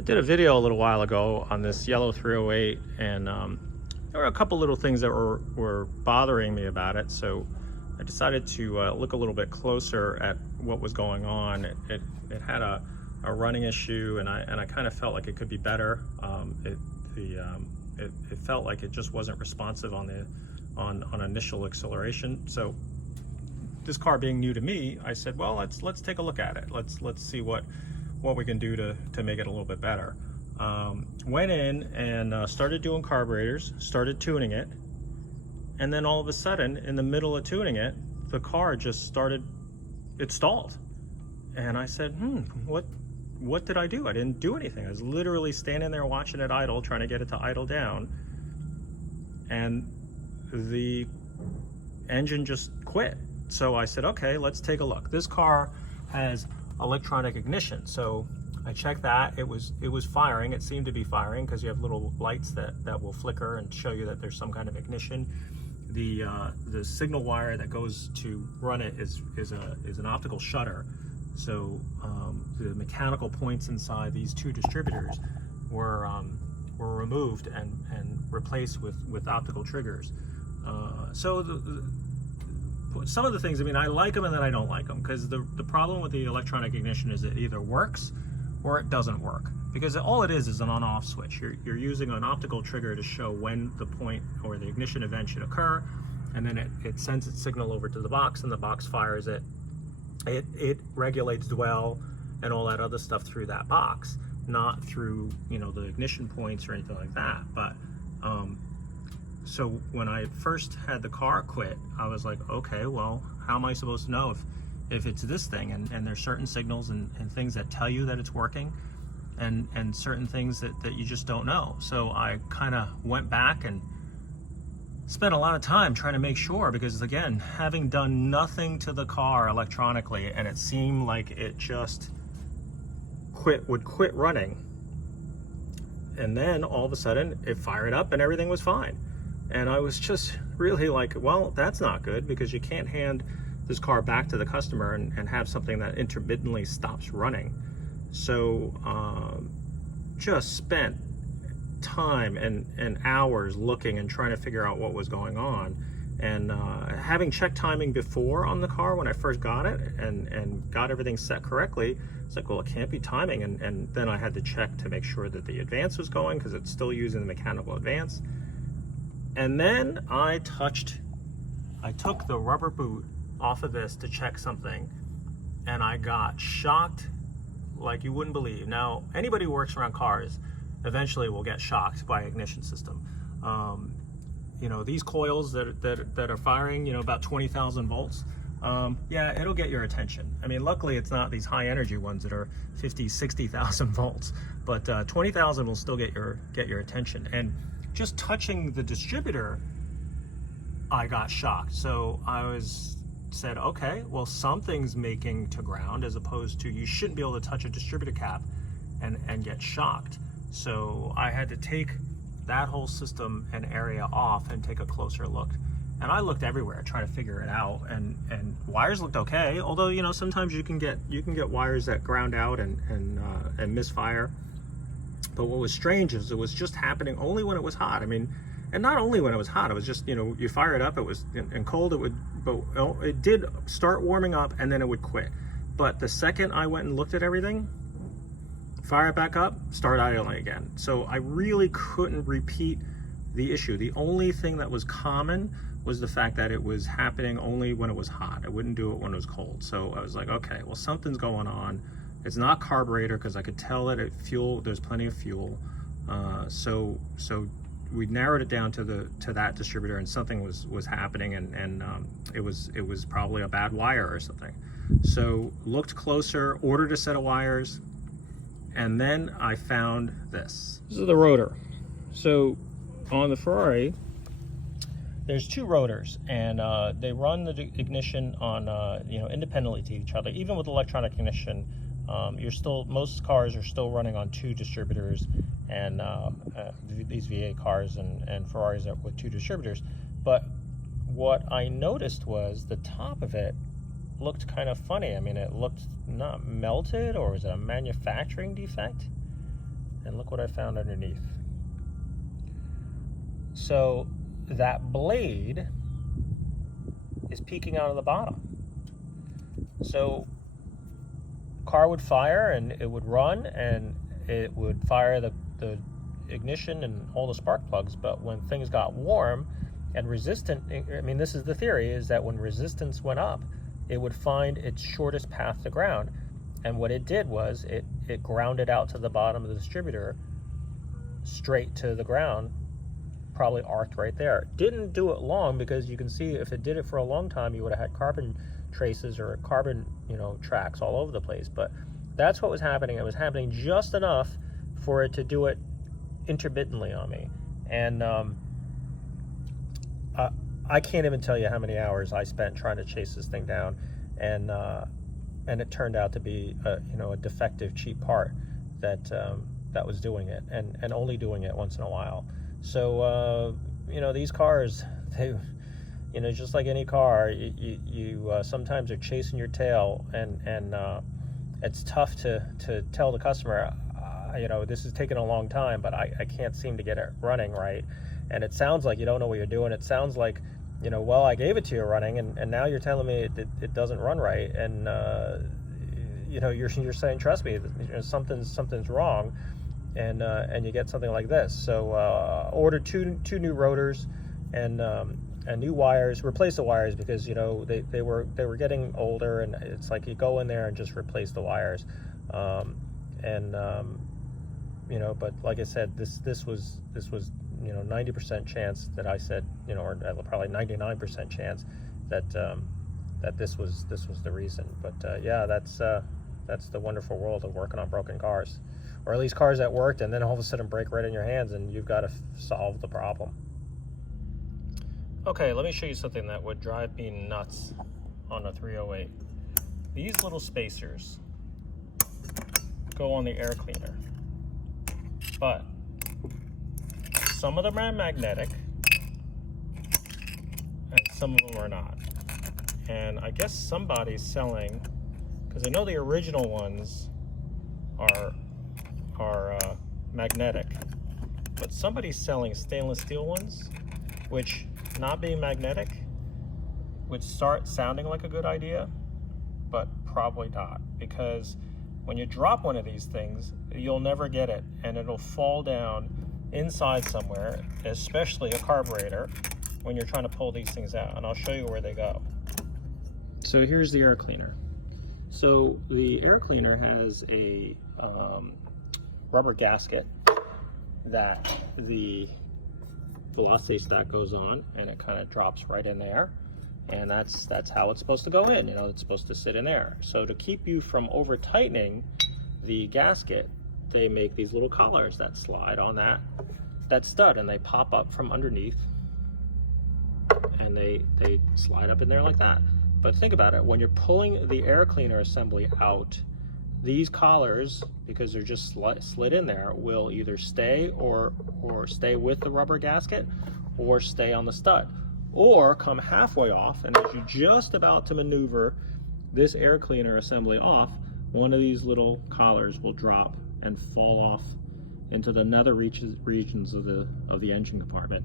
I did a video a little while ago on this yellow 308, and there were a couple little things that were bothering me about it, so I decided to look a little bit closer at what was going on. It had a running issue, and I kind of felt like it could be better. It felt like it just wasn't responsive on initial acceleration. So this car being new to me, I said, well, let's take a look at it. Let's see what we can do to make it a little bit better. Went in and started doing carburetors, started tuning it, and then all of a sudden, in the middle of tuning it, the car just started, it stalled. And I said, what did I do? I didn't do anything. I was literally standing there watching it idle, trying to get it to idle down, and the engine just quit. So I said, okay, let's take a look. This car has electronic ignition, so I checked that. It was firing. It seemed to be firing because you have little lights that will flicker and show you that there's some kind of ignition. The signal wire that goes to run it is an optical shutter. So the mechanical points inside these two distributors were removed and replaced with optical triggers. So some of the things, I mean, I like them and then I don't like them, because the problem with the electronic ignition is it either works or it doesn't work, because all it is an on-off switch. You're using an optical trigger to show when the point or the ignition event should occur, and then it sends its signal over to the box, and the box fires it. It regulates dwell and all that other stuff through that box, not through, the ignition points or anything like that. But so when I first had the car quit, I was like, okay, well, how am I supposed to know if it's this thing? And there's certain signals and things that tell you that it's working, and certain things that you just don't know. So I kind of went back and spent a lot of time trying to make sure, because again, having done nothing to the car electronically, and it seemed like it just would quit running, and then all of a sudden it fired up and everything was fine. And I was just really like, well, that's not good, because you can't hand this car back to the customer and have something that intermittently stops running. So just spent time and hours looking and trying to figure out what was going on. And having checked timing before on the car when I first got it and got everything set correctly, it's like, well, it can't be timing. And then I had to check to make sure that the advance was going, because it's still using the mechanical advance. And then I took the rubber boot off of this to check something, and I got shocked like you wouldn't believe. Now, anybody who works around cars eventually will get shocked by ignition system. These coils that are firing, about 20,000 volts, yeah, it'll get your attention. I mean, luckily it's not these high energy ones that are 50, 60,000 volts, but 20,000 will still get your attention. And just touching the distributor, I got shocked. So I said, okay, well, something's making to ground, as opposed to, you shouldn't be able to touch a distributor cap and get shocked. So I had to take that whole system and area off and take a closer look. And I looked everywhere trying to figure it out, and wires looked okay, although sometimes you can get wires that ground out and misfire. But what was strange is it was just happening only when it was hot. I mean, and not only when it was hot, it was just, you fire it up, it was, and cold, it did start warming up and then it would quit. But the second I went and looked at everything, fire it back up, start idling again. So I really couldn't repeat the issue. The only thing that was common was the fact that it was happening only when it was hot. I wouldn't do it when it was cold. So I was like, okay, well, something's going on. It's not carburetor, because I could tell that there's plenty of fuel. So we narrowed it down to that distributor, and something was happening, and it was probably a bad wire or something. So looked closer, ordered a set of wires, and then I found this. This is the rotor. So on the Ferrari, there's two rotors, and they run the ignition on independently to each other. Even with electronic ignition, most cars are still running on two distributors, and these V8 cars and Ferraris are with two distributors. But what I noticed was the top of it looked kind of funny. I mean, it looked not melted, or was it a manufacturing defect? and look what I found underneath. So that blade is peeking out of the bottom. So car would fire and it would run and it would fire the ignition and all the spark plugs, but when things got warm and resistant, I mean, this is the theory, is that when resistance went up, it would find its shortest path to ground. And what it did was it grounded out to the bottom of the distributor straight to the ground, probably arced right there. Didn't do it long, because you can see if it did it for a long time, you would have had carbon traces or carbon, tracks all over the place. But that's what was happening. It was happening just enough for it to do it intermittently on me. And I can't even tell you how many hours I spent trying to chase this thing down, and it turned out to be a defective cheap part that was doing it, and only doing it once in a while. So these cars, they, just like any car, you sometimes are chasing your tail, and it's tough to tell the customer, this is taking a long time, but I can't seem to get it running right. And it sounds like you don't know what you're doing. It sounds like, well, I gave it to you running, and now you're telling me it doesn't run right. And you're saying, trust me, something's wrong, and you get something like this. So order two new rotors and new wires. Replace the wires, because they were getting older, and it's like you go in there and just replace the wires. But like I said, this was 90% chance that I said, or probably 99% chance that this was the reason. But yeah, that's the wonderful world of working on broken cars, or at least cars that worked and then all of a sudden break right in your hands, and you've got to solve the problem. Okay, let me show you something that would drive me nuts on a 308. These little spacers go on the air cleaner, but some of them are magnetic and some of them are not. And I guess somebody's selling, because I know the original ones are magnetic, but somebody's selling stainless steel ones, which, not being magnetic, would start sounding like a good idea, but probably not, because when you drop one of these things, you'll never get it, and it'll fall down inside somewhere, especially a carburetor, when you're trying to pull these things out. And I'll show you where they go. So here's the air cleaner. So the air cleaner has a rubber gasket that the velocity stack goes on, and it kind of drops right in there, and that's how it's supposed to go in. It's supposed to sit in there. So to keep you from over tightening the gasket, they make these little collars that slide on that stud, and they pop up from underneath, and they slide up in there like that. But think about it, when you're pulling the air cleaner assembly out, these collars, because they're just slid in there, will either stay or stay with the rubber gasket, or stay on the stud, or come halfway off, and as you're just about to maneuver this air cleaner assembly off, one of these little collars will drop and fall off into the nether regions of the engine compartment.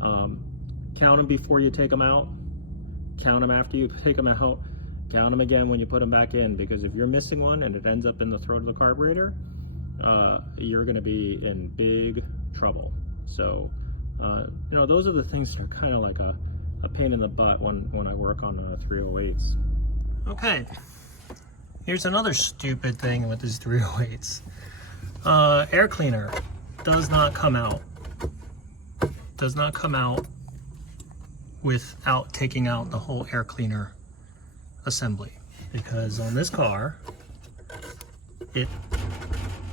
Count them before you take them out, count them after you take them out, count them again when you put them back in, because if you're missing one and it ends up in the throat of the carburetor, you're going to be in big trouble. So those are the things that are kind of like a pain in the butt when I work on 308s. Okay, here's another stupid thing with these 308s. Air cleaner does not come out without taking out the whole air cleaner assembly, because on this car it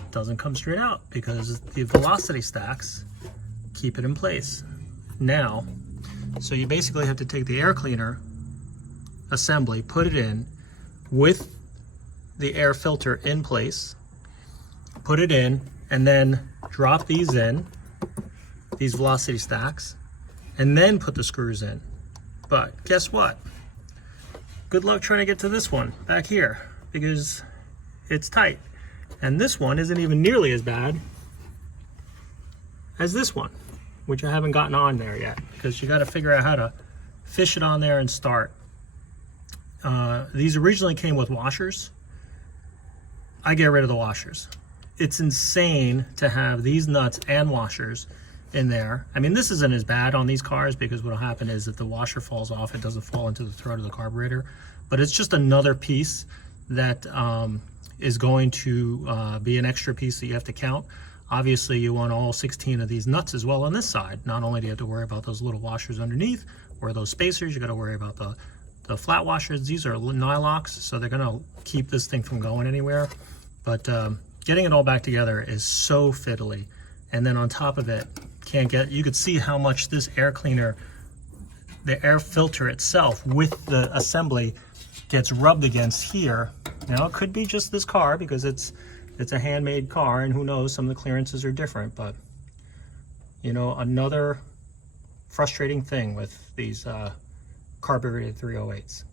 doesn't come straight out, because the velocity stacks keep it in place. Now, so you basically have to take the air cleaner assembly, put it in with the air filter in place, put it in, and then drop these in, these velocity stacks, and then put the screws in. But guess what? Good luck trying to get to this one back here, because it's tight. And this one isn't even nearly as bad as this one, which I haven't gotten on there yet, because you got to figure out how to fish it on there and start. These originally came with washers. I get rid of the washers. It's insane to have these nuts and washers in there. I mean, this isn't as bad on these cars because what'll happen is if the washer falls off, it doesn't fall into the throat of the carburetor. But it's just another piece that is going to be an extra piece that you have to count. Obviously, you want all 16 of these nuts as well on this side. Not only do you have to worry about those little washers underneath or those spacers, you got to worry about the flat washers. These are nylocks, so they're going to keep this thing from going anywhere. But getting it all back together is so fiddly. And then on top of it, you could see how much this air cleaner, the air filter itself with the assembly gets rubbed against here. Now it could be just this car because it's a handmade car, and who knows, some of the clearances are different, but you know, another frustrating thing with these carbureted 308s.